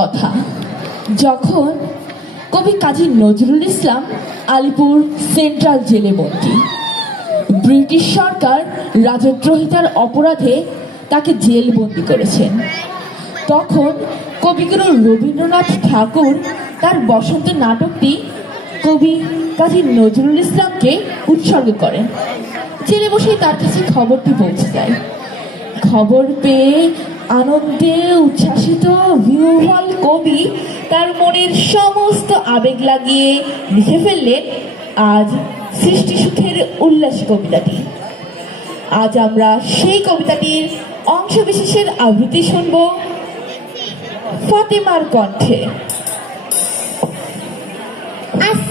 কথা। যখন কবি কাজী নজরুল ইসলাম আলিপুর সেন্ট্রাল জেলে বন্দী ব্রিটিশ সরকার রাজদ্রোহিতার অপরাধে তাকে জেলবন্দি করেছেন। তখন কবিগুরু রবীন্দ্রনাথ ঠাকুর তার বসন্ত নাটকটি কবি কাজী নজরুল ইসলামকে উৎসর্গ করেন। জেলে বসেই তার কাছে খবরটি পৌঁছে যায়। খবর পেয়ে আনন্দে উচ্ছ্বাসিত বিহ্বল কবি, তার মনের সমস্ত আবেগ লাগিয়ে লিখে ফেললেন আজ সৃষ্টি সুখের উল্লাসী কবিতাটি। আজ আমরা সেই কবিতাটির অংশ বিশেষের আবৃত্তি শুনব ফাতেমার কণ্ঠে।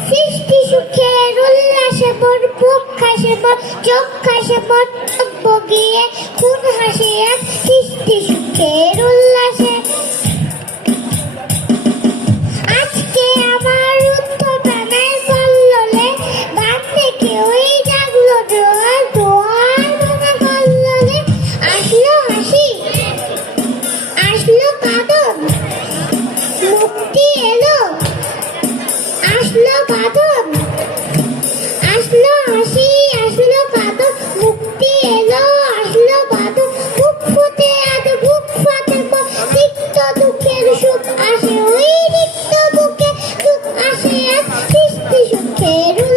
সৃষ্টি সুখের উল্লাসে মোর মোর চোখ খাসে বগিয়ে খুন হাসিয়া সৃষ্টি সুখের উল্লাসে। சேரும்